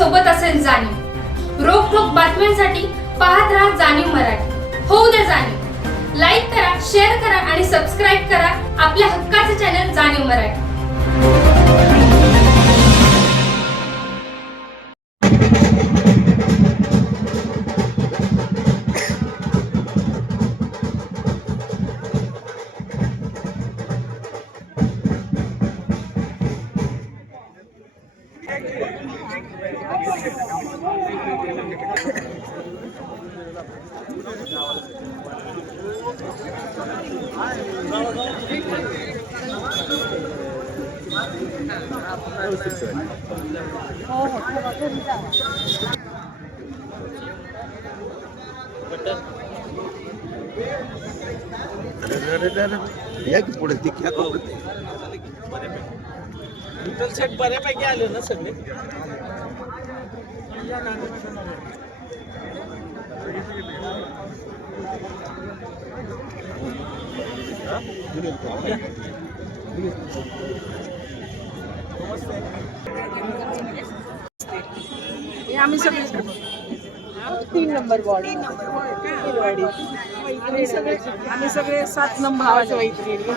सोबत असेल जाणीव. रोखोक बातम्यांसाठी पाहत राहा जाणीव मराठी. होऊ द्या जाणीव. लाईक करा, शेअर करा आणि सबस्क्राईब करा आपल्या हक्काचे चॅनल जाणीव मराठी. पुढे सेट बऱ्यापैकी आले ना सगळे. आम्ही सगळे 3 नंबर वॉर्ड आम्ही सगळे 7 नंबर मैत्रिणी.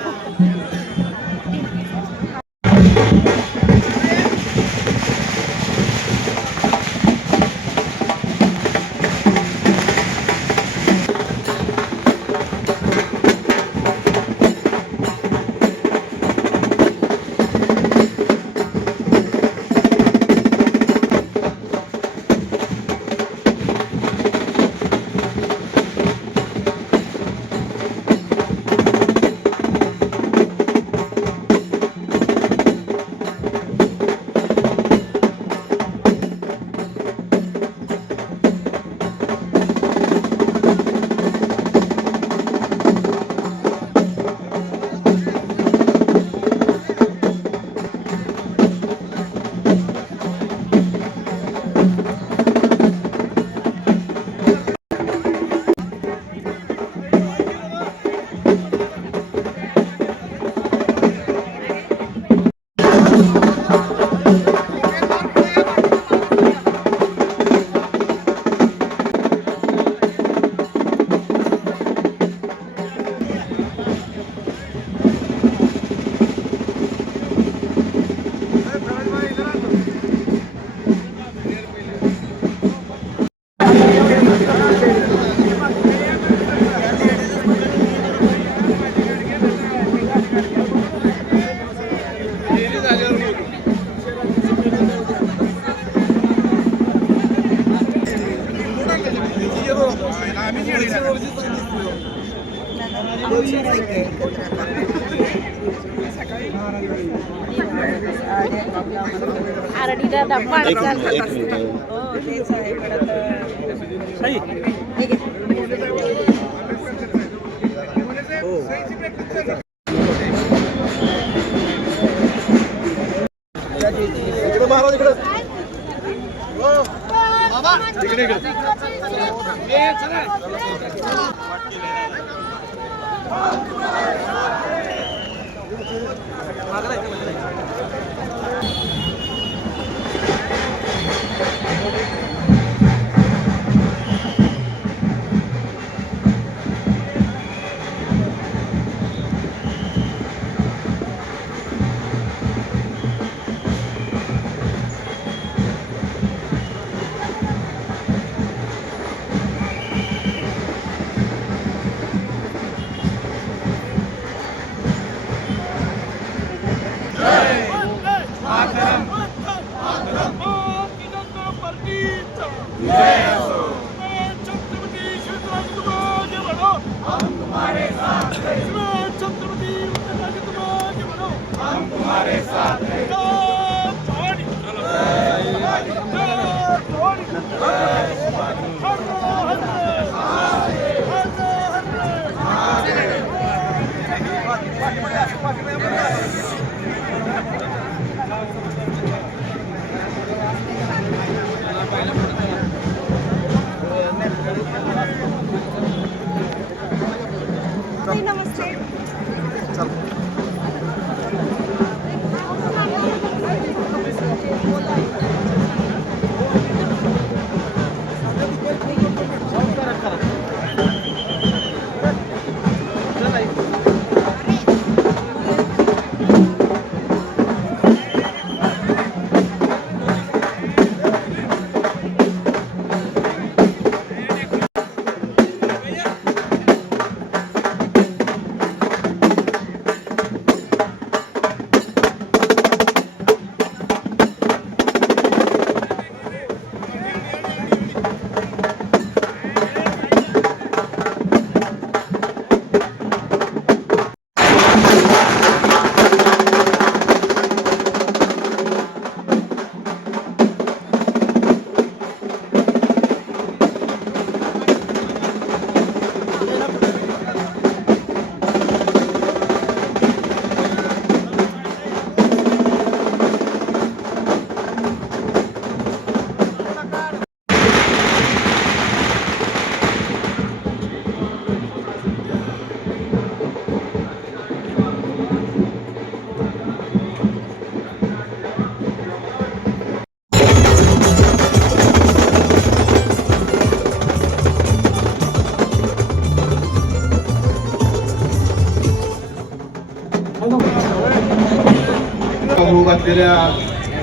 घेतलेल्या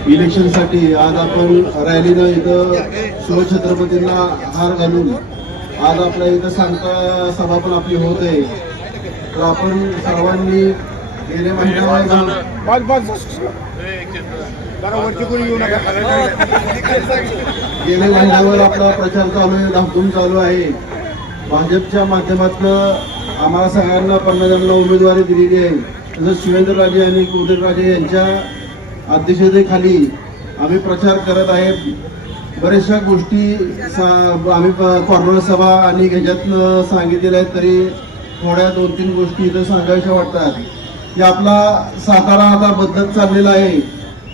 इलेक्शनसाठी आज आपण रॅलीनं इथं शिवछत्रपतींना हार घालून आज आपल्या इथं सांगता सभा पण आपली होत आहे. तर आपण सर्वांनी गेल्या महिन्यावर आपला प्रचार चालू आहे, धामधूम चालू आहे. भाजपच्या माध्यमातून आम्हाला सगळ्यांना 50 जणांना उमेदवारी दिलेली आहे. तसंच शिवेंद्रराजे आणि उदयनराजे यांच्या अध्यक्षतेखाली आम्ही प्रचार करत आहे. बऱ्याचशा गोष्टी आम्ही कॉर्नर सभा आणि ह्याच्यातनं सांगितलेल्या आहेत, तरी थोड्या 2-3 गोष्टी इथं सांगायच्या वाटतात की आपला सातारा आता बदलत चाललेला आहे.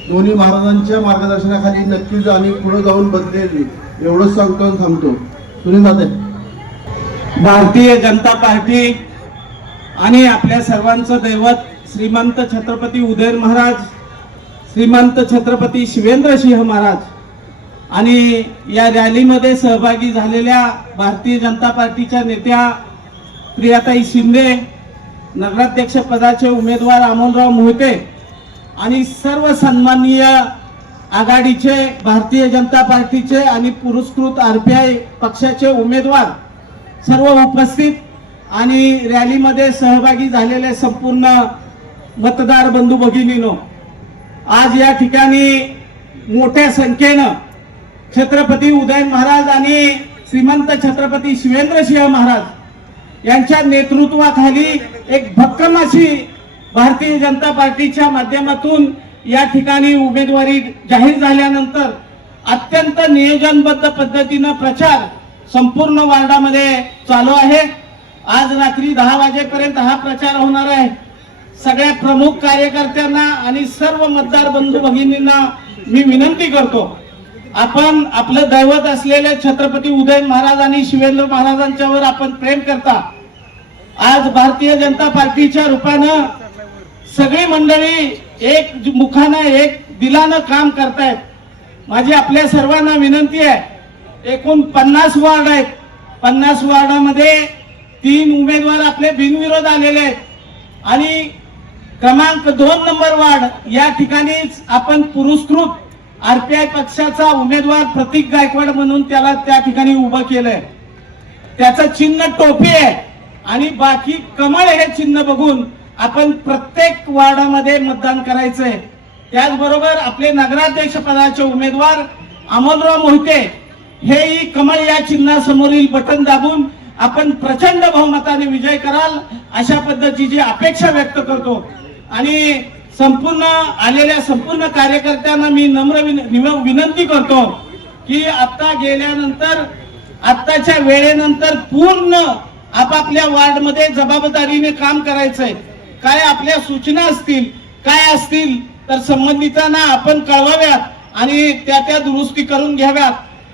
दोन्ही महाराजांच्या मार्गदर्शनाखाली नक्कीच आणि पुढे जाऊन बदलेल एवढंच सांगतो थांबतो. तुम्ही जाते. भारतीय जनता पार्टी आणि आपल्या सर्वांचं दैवत श्रीमंत छत्रपती उदयन महाराज, श्रीमंत छत्रपती शिवेंद्रसिंह महाराज आणि या रॅलीमध्ये सहभागी झालेल्या भारतीय जनता पार्टीच्या नेत्या प्रियाताई शिंदे, नगराध्यक्ष पदाचे उमेदवार अमोलराव मोहिते आणि सर्व सन्माननीय आघाडीचे भारतीय जनता पार्टीचे आणि पुरस्कृत RPI पक्षाचे उमेदवार सर्व उपस्थित आणि रॅलीमध्ये सहभागी झालेले संपूर्ण मतदार बंधू भगिनींनो, आज या ठिकाणी मोठ्या संख्येनं छत्रपती उदयन महाराज आणि श्रीमंत छत्रपती शिवेंद्रसिंह महाराज यांच्या नेतृत्वाखाली एक भक्कम अशी भारतीय जनता पार्टीच्या माध्यमातून या ठिकाणी उमेदवारी जाहीर झाल्यानंतर अत्यंत नियोजनबद्ध पद्धतीनं प्रचार संपूर्ण वार्डामध्ये चालू आहे. आज रात्री 10 वाजेपर्यंत हा प्रचार होणार आहे. सगळ्या प्रमुख कार्यकर्त्यांना आणि सर्व मतदार बंधू भगिनींना मी विनंती करतो, आपण आपलं दैवत असलेले छत्रपती उदयन महाराज आणि शिवेंद्र महाराजांच्यावर आपण प्रेम करता. आज भारतीय जनता पार्टीच्या रूपानं सगळी मंडळी एक मुखानं एक दिलानं काम करतायत. माझी आपल्या सर्वांना विनंती आहे, एकूण 50 वार्ड आहेत. 50 वार्डामध्ये 3 उमेदवार आपले बिनविरोध आलेले आहेत आणि क्रमांक 2 नंबर वार्ड या ठिकाणीच आपण पुरस्कृत RPI पक्षाचा उमेदवार प्रतीक गायकवाड म्हणून त्याला त्या ठिकाणी उभं केलंय. त्याचं चिन्ह टोपी आहे आणि बाकी कमळ हे चिन्ह बघून आपण प्रत्येक वार्डामध्ये मतदान करायचंय. त्याचबरोबर आपले नगराध्यक्ष पदाचे उमेदवार अमोलराव मोहिते हेही कमळ या चिन्हासमोरील बटन दाबून आपण प्रचंड बहुमताने विजय कराल अशा पद्धतीची अपेक्षा व्यक्त करतो. आणि संपूर्ण आलेल्या संपूर्ण कार्यकर्त्यांना मी नम्र विनंती करतो की आता गेल्यानंतर आत्ताच्या वेळेनंतर पूर्ण आपापल्या वार्डमध्ये जबाबदारीने काम करायचंय. काय आपल्या सूचना असतील काय असतील तर संबंधितांना आपण कळवाव्यात आणि त्या दुरुस्ती करून घ्याव्यात.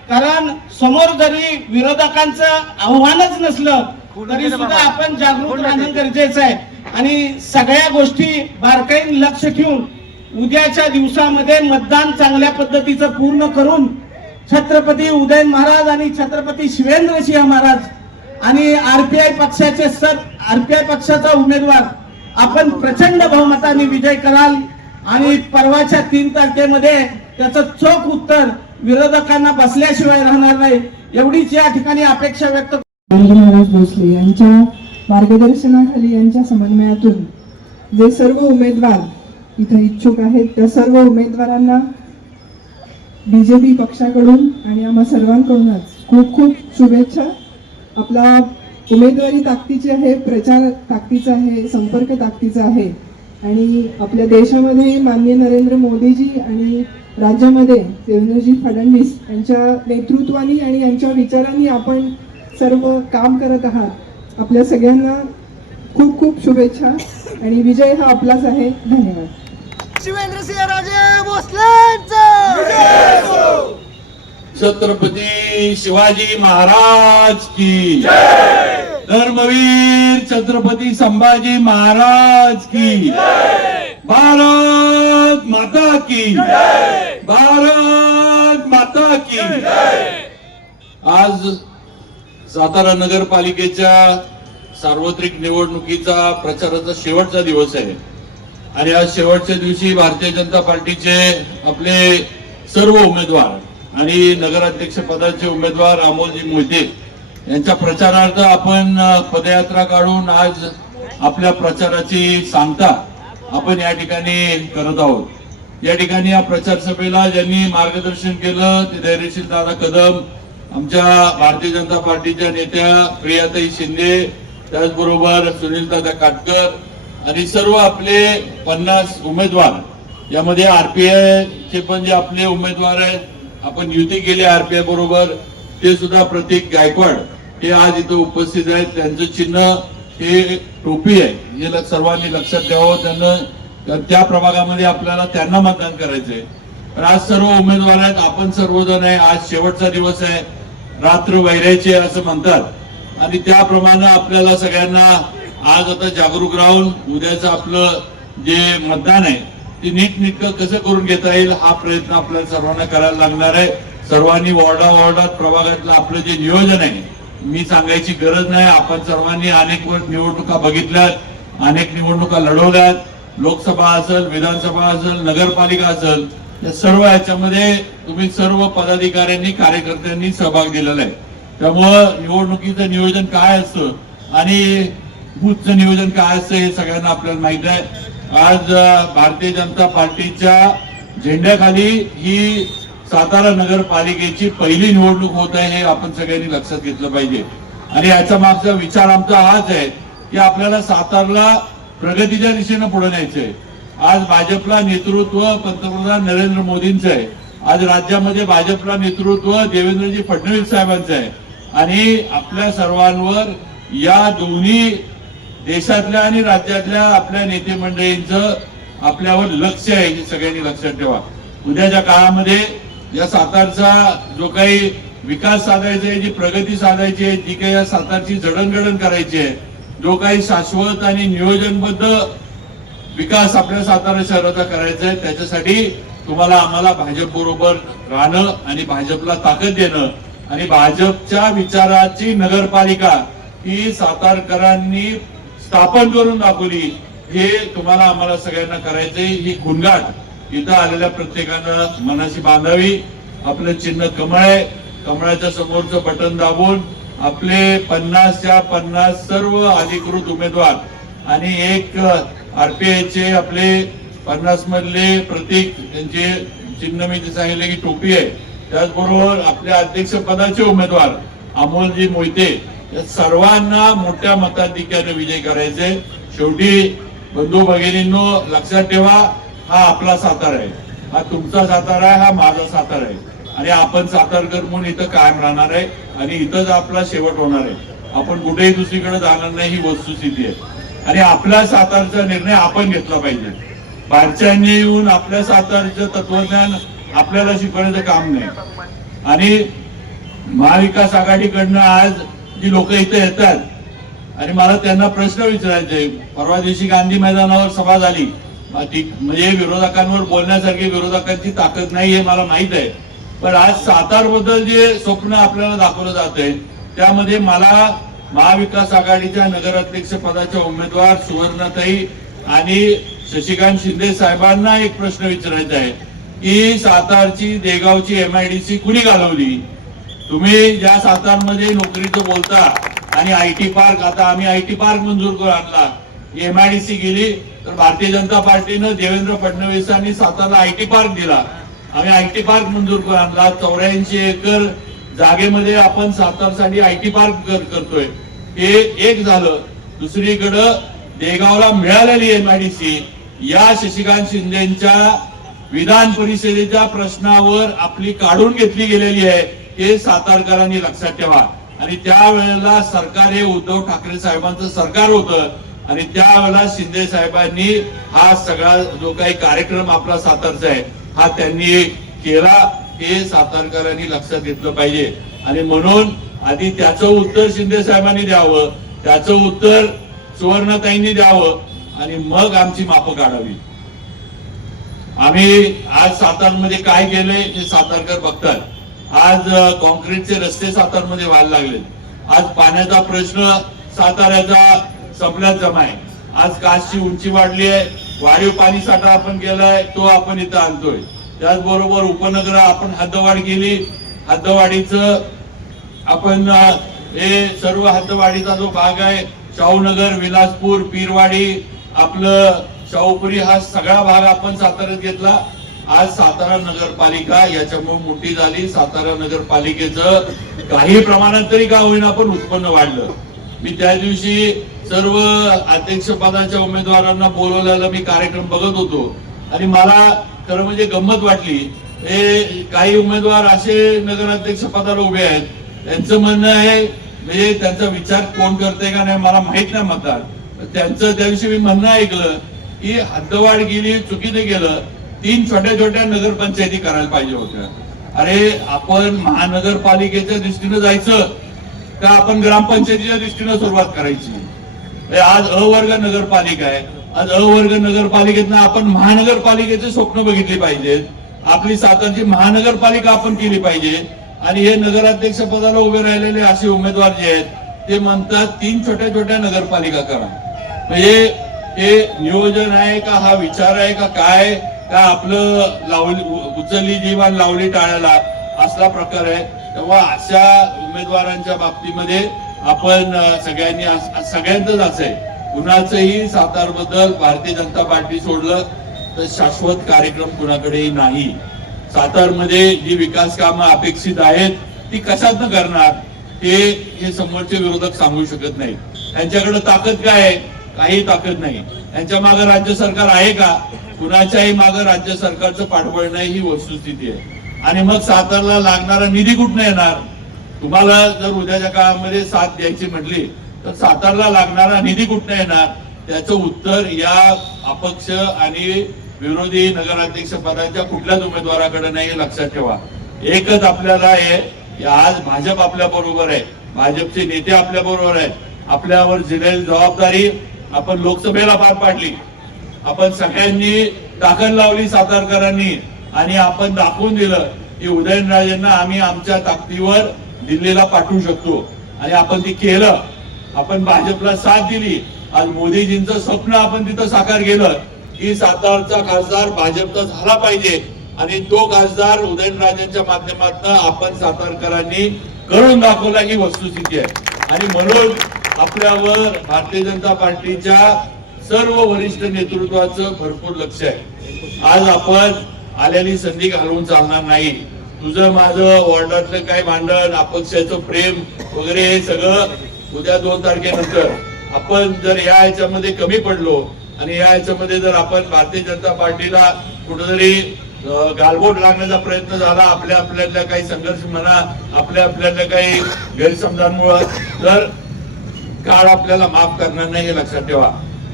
कारण समोर जरी विरोधकांचं आव्हानच नसलं तरी सुद्धा आपण जागरूक राहणं गरजेचं आहे आणि सगळ्या गोष्टी बारकाईने लक्ष ठेवून उद्याच्या दिवसामध्ये मतदान चांगल्या पद्धतीचं पूर्ण करून छत्रपती उदयन महाराज आणि छत्रपती शिवेंद्रसिंह महाराज आणि RPI पक्षाचा उमेदवार आपण प्रचंड बहुमताने विजय कराल आणि परवाच्या 3 तारखेमध्ये त्याचं चोख उत्तर विरोधकांना बसल्याशिवाय राहणार नाही एवढीच या ठिकाणी अपेक्षा व्यक्त. महाराज भोसले यांच्या मार्गदर्शनाखाली यांच्या समन्वयातून जे सर्व उमेदवार इथे इच्छुक आहेत त्या सर्व उमेदवारांना BJP पक्षाकडून आणि आम्हा सर्वांकडूनच खूप खूप शुभेच्छा. आपला उमेदवारी ताकदीची आहे, प्रचार ताकदीचा आहे, संपर्क ताकदीचा आहे आणि आपल्या देशामध्ये माननीय नरेंद्र मोदीजी आणि राज्यामध्ये देवेंद्रजी फडणवीस यांच्या नेतृत्वाने आणि यांच्या विचारांनी आपण सर्व काम करत आहात. आपल्या सगळ्यांना खूप खूप शुभेच्छा आणि विजय हा आपलाच आहे. धन्यवाद. शिवेंद्रसिंहराजे भोसलेंचा छत्रपती शिवाजी महाराज की जय. धर्मवीर छत्रपती संभाजी महाराज की जय. भारत माता की जय. भारत माता की जय. आज सातारा नगरपालिकेच्या सार्वत्रिक निवडणुकीचा प्रचाराचा शेवटचा दिवस आहे आणि आज शेवटच्या दिवशी भारतीय जनता पार्टीचे आपले सर्व उमेदवार आणि नगराध्यक्ष पदाचे उमेदवार अमोलजी मोहिते यांच्या प्रचारार्थ आपण पदयात्रा काढून आज आपल्या प्रचाराची सांगता आपण या ठिकाणी करत आहोत। या ठिकाणी या प्रचार सभेला ज्यांनी मार्गदर्शन केलं ते धैर्यशील दादा कदम, आमच्या भारतीय जनता पार्टीच्या नेत्या प्रियाताई शिंदे, त्याचबरोबर सुनील दादा काटकर आणि सर्व आपले 50 उमेदवार, यामध्ये आरपीआय चे पण जे आपले उमेदवार आहेत, आपण युती केली आरपीआय बरोबर, ते सुद्धा प्रतीक गायकवाड हे आज इथे उपस्थित आहेत। त्यांचं चिन्ह हे टोपी आहे, हे सर्वांनी लक्षात ठेवावं। त्यांना त्या प्रभागामध्ये आपल्याला त्यांना मतदान करायचंय। पण आज सर्व उमेदवार आहेत, आपण सर्वजण आहे, आज शेवटचा दिवस आहे, रात्र वैरायची असं म्हणतात आणि त्याप्रमाणे आपल्याला सगळ्यांना आज आता जागरूक राहून उद्याचं आपलं जे मतदान आहे ते नीटनेटकं कसं करून घेता येईल हा प्रयत्न आपल्याला सर्वांना करायला लागणार आहे। सर्वांनी वॉर्डात प्रभागातलं आपलं जे नियोजन आहे मी सांगायची गरज नाही, आपण सर्वांनी अनेक निवडणुका बघितल्यात, अनेक निवडणुका लढवल्यात, लोकसभा असेल, विधानसभा असेल, नगरपालिका असेल, या सर्व याच्यामध्ये तुम्ही सर्व पदाधिकाऱ्यांनी कार्यकर्त्यांनी सहभाग दिलेला आहे। त्यामुळं निवडणुकीचं नियोजन काय असतं आणि बूथचं नियोजन काय असतं हे सगळ्यांना आपल्याला माहित आहे। आज भारतीय जनता पार्टीच्या झेंड्याखाली ही सातारा नगरपालिकेची पहिली निवडणूक होत आहे, हे आपण सगळ्यांनी लक्षात घेतलं पाहिजे। आणि याचा मागचा विचार आमचा हाच आहे की आपल्याला सातारला प्रगतीच्या दिशेनं पुढे न्यायचंय। आज भाजपला नेतृत्व पंतप्रधान नरेंद्र मोदींचं आहे, आज राज्यामध्ये भाजपला नेतृत्व देवेंद्रजी फडणवीस साहेबांचं आहे आणि आपल्या सर्वांवर या दोन्ही देशातल्या आणि राज्यातल्या आपल्या नेते मंडळींचं आपल्यावर लक्ष आहे, हे सगळ्यांनी लक्षात ठेवा। उद्याच्या काळामध्ये या सातारचा जो काही विकास साधायचा आहे, जी प्रगती साधायची आहे, जी काही या सातारची जडणघडण करायची आहे, जो काही शाश्वत आणि नियोजनबद्ध विकास आपल्या सातारा शहराचा करायचा आहे, त्याच्यासाठी तुम्हाला आम्हाला भाजप बरोबर राहणं आणि भाजपला ताकद देणं आणि भाजपच्या विचाराची नगरपालिका ही सातारकरांनी स्थापन करून दाखवली, हे तुम्हाला आम्हाला सगळ्यांना करायचंय। ही गुणगाठ इथं आलेल्या प्रत्येकानं मनाशी बांधावी। आपलं चिन्ह कमळ आहे, कमळाच्या समोरचं बटन दाबून आपले 50च्या 50 सर्व अधिकृत उमेदवार आणि एक आरपीआयचे आपले 50 मधले प्रतीक, त्यांचे चिन्ह मी सांगितले की टोपी आहे, त्याचबरोबर आपल्या अध्यक्ष पदाचे उमेदवार अमोलजी मोहिते, या सर्वांना मोठ्या मताधिक्याने विजय करायचे। शेवटी बंधू भगिनींनो लक्षात ठेवा, हा आपला सातारा आहे, हा तुमचा सातारा आहे, हा माझा सातारा आहे आणि आपण सातारकर म्हणून इथं कायम राहणार आहे आणि इथंच आपला शेवट होणार आहे। आपण कुठेही दुसरीकडे जाणार नाही, ही वस्तुस्थिती आहे आणि आपल्या सातारचा निर्णय आपण घेतला पाहिजे। बाहेरच्यांनी येऊन आपल्या सातारचं तत्वज्ञान आपल्याला शिकवण्याचं काम नाही। आणि महाविकास आघाडीकडनं आज जी लोक इथे येतात आणि मला त्यांना प्रश्न विचारायचे, परवा दिवशी गांधी मैदानावर सभा झाली, म्हणजे विरोधकांवर बोलण्यासारखी विरोधकांची ताकद नाही हे मला माहित आहे, पण आज सातार बद्दल जे स्वप्न आपल्याला दाखवलं जात आहे त्यामध्ये मला महाविकास आघाडीच्या नगराध्यक्ष पदाच्या उमेदवार सुवर्णाताई आणि शशिकांत शिंदे साहेबांना एक प्रश्न विचारायचा आहे की सातारची देगावची MIDC कुणी घालवली? तुम्ही ज्या सातारमध्ये नोकरीचं बोलता आणि IT पार्क, आता आम्ही IT पार्क मंजूर करून आणला, MIDC गेली तर भारतीय जनता पार्टीनं देवेंद्र फडणवीसांनी सातारला IT पार्क दिला, आम्ही IT पार्क मंजूर करून आणला। 84 एकर जागेमध्ये आपण सातारसाठी IT पार्क करतोय, हे एक झालं। दुसरीकडं देगावला मिळालेली MIDC या शशिकांत शिंदेच्या विधान परिषदेच्या प्रश्नावर आपली काढून घेतली गेलेली आहे, हे सातारकरांनी लक्षात ठेवा। आणि त्यावेळेला सरकार हे उद्धव ठाकरे साहेबांचं सरकार होतं आणि त्यावेळेला शिंदे साहेबांनी हा सगळा जो काही कार्यक्रम आपला सातारचा आहे हा त्यांनी केला, हे सातारकरांनी लक्षात घेतलं पाहिजे। आणि म्हणून आधी त्याचं उत्तर शिंदे साहेबांनी द्यावं, त्याचं उत्तर सुवर्णाताईंनी द्यावं आणि मग आमची मापं काढावी। आम्ही आज सातारमध्ये काय केलंय हे सातारकर बघतात। आज कॉन्क्रीटचे रस्ते सातारमध्ये व्हायला लागले, आज पाण्याचा प्रश्न साताऱ्याचा संपल्यात जमा आहे, आज कासची उंची वाढली आहे, वाढीव पाणी साठा आपण केलाय तो आपण इथं आणतोय. त्याचबरोबर उपनगर आपण हद्दवाढ केली. हद्दवाढीचं आपण हे सर्व हद्दवाढीचा जो भाग आहे शाहूनगर, विलासपूर, पीरवाडी, आपलं शाहूपुरी हा सगळा भाग आपण साताऱ्यात घेतला. आज सातारा नगरपालिका याच्यामुळे मोठी झाली. सातारा नगरपालिकेचं काही प्रमाणात तरी का होईना पण उत्पन्न वाढलं. मी त्या दिवशी सर्व अध्यक्षपदाच्या उमेदवारांना बोलवलेला मी कार्यक्रम बघत होतो आणि मला खरं म्हणजे गंमत वाटली. हे काही उमेदवार असे नगराध्यक्ष पदाला उभे आहेत, त्यांचं म्हणणं आहे म्हणजे त्यांचा विचार कोण करते का नाही मला माहित नाही मतदार. त्यांचं त्या दिवशी मी म्हणणं ऐकलं की हद्दवाढ गेली, चुकीने गेलं. 3 छोट्या छोट्या नगरपंचायती करायला पाहिजे होत्या. अरे आपण महानगरपालिकेच्या दृष्टीनं जायचं का आपण ग्रामपंचायतीच्या दृष्टीनं सुरुवात करायची? आज अ वर्ग नगरपालिका आहे. आज अ वर्ग नगरपालिकेतनं आपण महानगरपालिकेचे स्वप्न बघितले पाहिजेत. आपली सातारची महानगरपालिका आपण केली पाहिजे. आणि हे नगराध्यक्ष पदाला उभे राहिलेले असे उमेदवार जे आहेत ते म्हणतात 3 छोट्या छोट्या नगरपालिका करा. म्हणजे हे नियोजन आहे का, हा विचार आहे का काय, का आपलं लावली उचलली जीवन लावली टाळ्याला असला प्रकार आहे. तेव्हा अशा उमेदवारांच्या बाबतीमध्ये आपण सगळ्यांचंच असं आहे. कुणाचंही सातारबद्दल भारतीय जनता पार्टी सोडलं तर शाश्वत कार्यक्रम कुणाकडेही नाही. सातारमध्ये जी विकास कामं अपेक्षित आहेत ती कशातनं करणार हे समोरचे विरोधक सांगू शकत नाही. त्यांच्याकडे ताकद काय आहे? काही ताकद नाही. त्यांच्या मागे राज्य सरकार आहे का? कुणाच्याही मागे राज्य सरकारचं पाठबळ नाही, ही वस्तुस्थिती आहे. आणि मग सातारला लागणारा निधी कुठनं येणार? तुम्हाला जर उद्याच्या काळामध्ये साथ द्यायची म्हटली तर सातारला लागणारा निधी कुठनं येणार? त्याचं उत्तर या अपक्ष आणि विरोधी नगराध्यक्ष पदाच्या कुठल्याच उमेदवाराकडे नाही, लक्षात ठेवा. एकच आपल्याला आहे की आज भाजप आपल्या बरोबर आहे, भाजपचे नेते आपल्या बरोबर आहेत. आपल्यावर दिलेली जबाबदारी आपण लोकसभेला पार पाडली. आपण सगळ्यांनी ताकद लावली सातारकरांनी आणि आपण दाखवून दिलं की उदयनराजेंना आम्ही आमच्या ताकदीवर दिल्लीला पाठवू शकतो आणि आपण ते केलं. आपण भाजपला साथ दिली. आज मोदीजींचं स्वप्न आपण तिथं साकार केलं की सातारचा खासदार भाजपचा झाला पाहिजे आणि तो खासदार उदयनराजेंच्या माध्यमातून आपण सातारकरांनी करून दाखवला ही वस्तुस्थिती आहे. आणि म्हणून आपल्यावर भारतीय जनता पार्टीच्या सर्व वरिष्ठ नेतृत्वाचं भरपूर लक्ष आहे. आज आपण आलेली संधी घालवून चालणार नाही. तुझं माझं वॉर्डातलं काय भांडण, अपक्षाचं प्रेम वगैरे हे सगळं उद्या 2 तारखेनंतर. आपण जर या ह्याच्यामध्ये कमी पडलो आणि या ह्याच्यामध्ये जर आपण भारतीय जनता पार्टीला कुठेतरी गालबोट लागण्याचा प्रयत्न झाला आपल्यातल्या काही संघर्ष म्हणा, आपल्यातल्या काही गैरसमजांमुळे, तर काळ आपल्याला माफ करणार नाही, हे लक्षात ठेवा.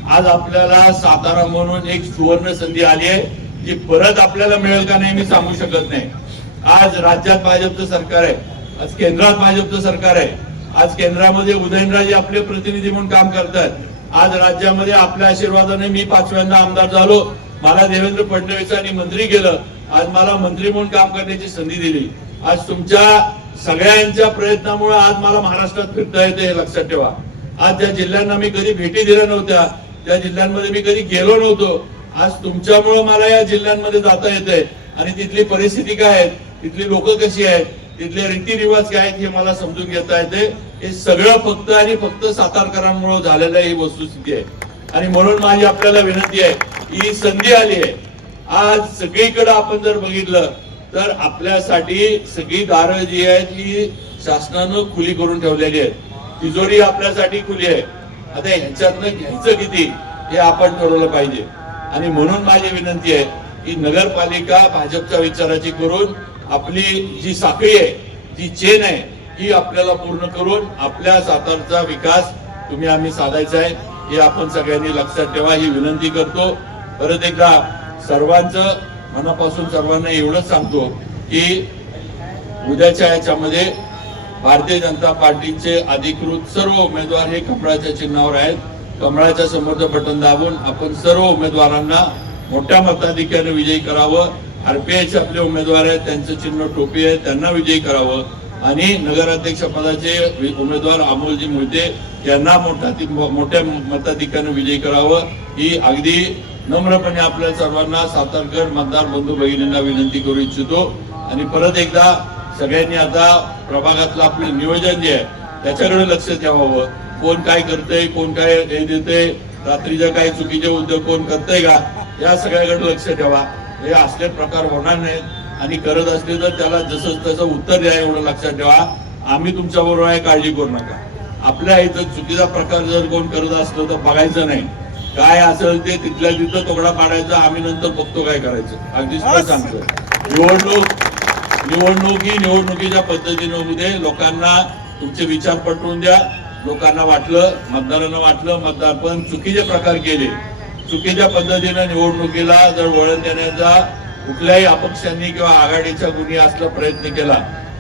आज आपल्याला सातारा म्हणून एक सुवर्ण संधी आली आहे जी परत आपल्याला मिळेल का नाही मी सांगू शकत नाही. आज राज्यात भाजपचं सरकार आहे, आज केंद्रात भाजपचं सरकार आहे. आज केंद्रामध्ये उदयनराजे आपले प्रतिनिधी म्हणून काम करतात. आज राज्यामध्ये आपल्या आशीर्वादाने मी 5व्यांदा आमदार झालो. मला देवेंद्र फडणवीसांनी मंत्री केलं. आज मला मंत्री म्हणून काम करण्याची संधी दिली. आज तुमच्या सगळ्यांच्या प्रयत्नामुळे आज मला महाराष्ट्रात फिरता येते, हे लक्षात ठेवा. आज ज्या जिल्ह्यांना मी कधी भेटी दिल्या नव्हत्या, त्या जिल्ह्यांमध्ये मी कधी गेलो नव्हतो, आज तुमच्यामुळे मला या जिल्ह्यांमध्ये जाता येते आणि तिथली परिस्थिती काय आहे, तिथली लोक कशी आहेत, तिथले रीतिरिवाज काय आहेत हे मला समजून घेता येते. हे सगळं फक्त आणि फक्त सातारकरांमुळे झालेलं ही वस्तुस्थिती आहे. आणि म्हणून माझी आपल्याला विनंती आहे, ही संधी आली आहे. आज सगळीकडे आपण जर बघितलं तर आपल्यासाठी सगळी दारं जी आहेत ही शासनानं खुली करून ठेवलेली आहेत. तिजोरी आपल्यासाठी खुली आहे. आता ह्याच्यातनं घ्यायचं किती हे आपण ठरवलं पाहिजे. आणि म्हणून माझी विनंती आहे की नगरपालिका भाजपच्या विचाराची करून आपली जी साखळी आहे, जी चेन आहे, ही आपल्याला पूर्ण करून आपल्या सातारचा विकास आम्ही साधायचा आहे, हे आपण सगळ्यांनी लक्षात ठेवा, ही विनंती करतो. परत एकदा सर्वांचं मनापासून सर्वांना एवढंच सांगतो की उद्याच्या याच्यामध्ये भारतीय जनता पार्टीचे अधिकृत सर्व उमेदवार हे कमळाच्या चिन्हावर आहेत. कमळाच्या समोरचं बटन दाबून आपण सर्व उमेदवारांना मोठ्या मताधिक्याने विजयी करावं. RPI आपले उमेदवार आहेत, त्यांचं चिन्ह टोपी आहे, त्यांना विजयी करावं. आणि नगराध्यक्ष पदाचे उमेदवार अमोलजी मोहिते यांना मोठ्या मताधिक्याने विजयी करावं. ही अगदी नम्रपणे आपल्या सर्वांना सातारकर मतदार बंधू भगिनींना विनंती करू इच्छितो. आणि परत एकदा सगळ्यांनी आता प्रभागातलं आपलं नियोजन जे आहे त्याच्याकडे लक्ष ठेवावं. कोण काय करतंय, कोण काय हे देतंय, रात्रीच्या काही चुकीचे उद्योग कोण करतंय का, या सगळ्याकडे लक्ष ठेवा. हे असले प्रकार होणार नाहीत आणि करत असले तर त्याला जसं तसं उत्तर द्या एवढं लक्षात ठेवा. आम्ही तुमच्या बरोबर आहे, काळजी करू नका. आपल्या इथं चुकीचा प्रकार जर कोण करत असलं तर बघायचं नाही, काय असेल ते तिथल्या तिथं तोकडा पाडायचा. आम्ही नंतर बघतो काय करायचं. अगदी स्पष्ट सांगतो. निवडणुकीच्या पद्धतीने होऊ दे. लोकांना तुमचे विचार पटवून द्या. लोकांना वाटलं, मतदारांना वाटलं मतदार पण चुकीचे प्रकार केले, चुकीच्या पद्धतीने निवडणुकीला जर वळण देण्याचा कुठल्याही अपक्षांनी किंवा आघाडीच्या कुणी असला प्रयत्न केला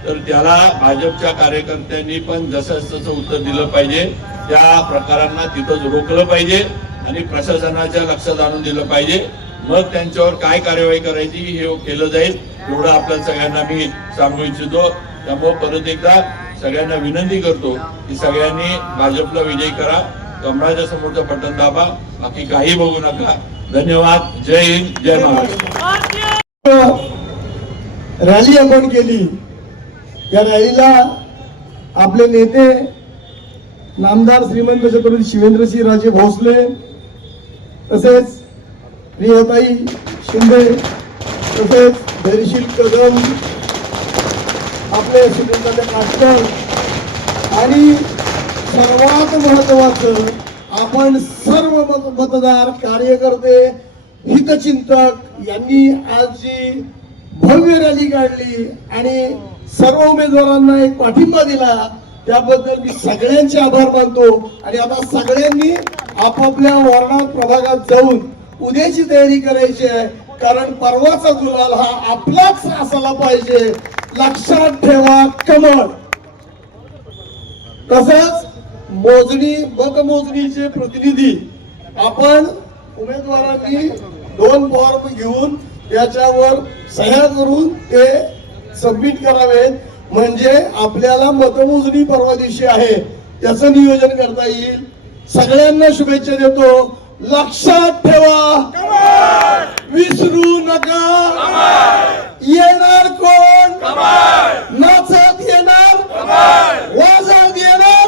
तर त्याला भाजपच्या कार्यकर्त्यांनी पण जसं तसं उत्तर दिलं पाहिजे. त्या प्रकारांना तिथंच रोखलं पाहिजे आणि प्रशासनाच्या लक्षात आणून दिलं पाहिजे. मग त्यांच्यावर काय कार्यवाही करायची हे केलं जाईल. एवढं आपल्या सगळ्यांना मी सांगू इच्छितो. त्यामुळे परत एकदा सगळ्यांना विनंती करतो की सगळ्यांनी भाजपला विजयी करा. कमळाच्या समोरचं बटन दाबा, बाकी काही बघू नका. धन्यवाद. जय हिंद, जय महाराष्ट्र. रॅली आपण केली. या रॅलीला आपले नेते नामदार श्रीमंत छत्रपती शिवेंद्रसिंह राजे भोसले, तसेच प्रियताई शिंदे, तसेच धैर्यशील कदम, आपले सुनीलदादा काटकर आणि सर्वात महत्वाचं आपण सर्व मतदार कार्यकर्ते हितचिंतक यांनी आज जी भव्य रॅली काढली आणि सर्व उमेदवारांना एक पाठिंबा दिला त्याबद्दल मी सगळ्यांचे आभार मानतो. आणि आता सगळ्यांनी आपापल्या वार्डात प्रभागात जाऊन उद्याची तयारी करायची आहे, कारण परवाचा गुलाल हा आपलाच असायला पाहिजे. लक्षात ठेवा कमळ. तसंच मतमोजणीचे प्रतिनिधी आपण उमेदवारांनी 2 फॉर्म घेऊन त्याच्यावर सह्या करून ते सबमिट करावेत, म्हणजे आपल्याला मतमोजणी परवा दिवशी आहे त्याचं नियोजन करता येईल. सगळ्यांना शुभेच्छा देतो. लक्षात ठेवा, विसरू नका. येणार कोण? नाचत येणार, वाजत येणार.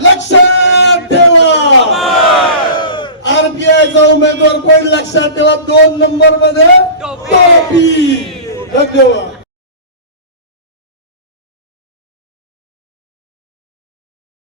लक्षात ठेवा. आरपीआयचा उमेदवार कोण? लक्षात ठेवा, 2 नंबर मध्ये टोपी. धन्यवाद.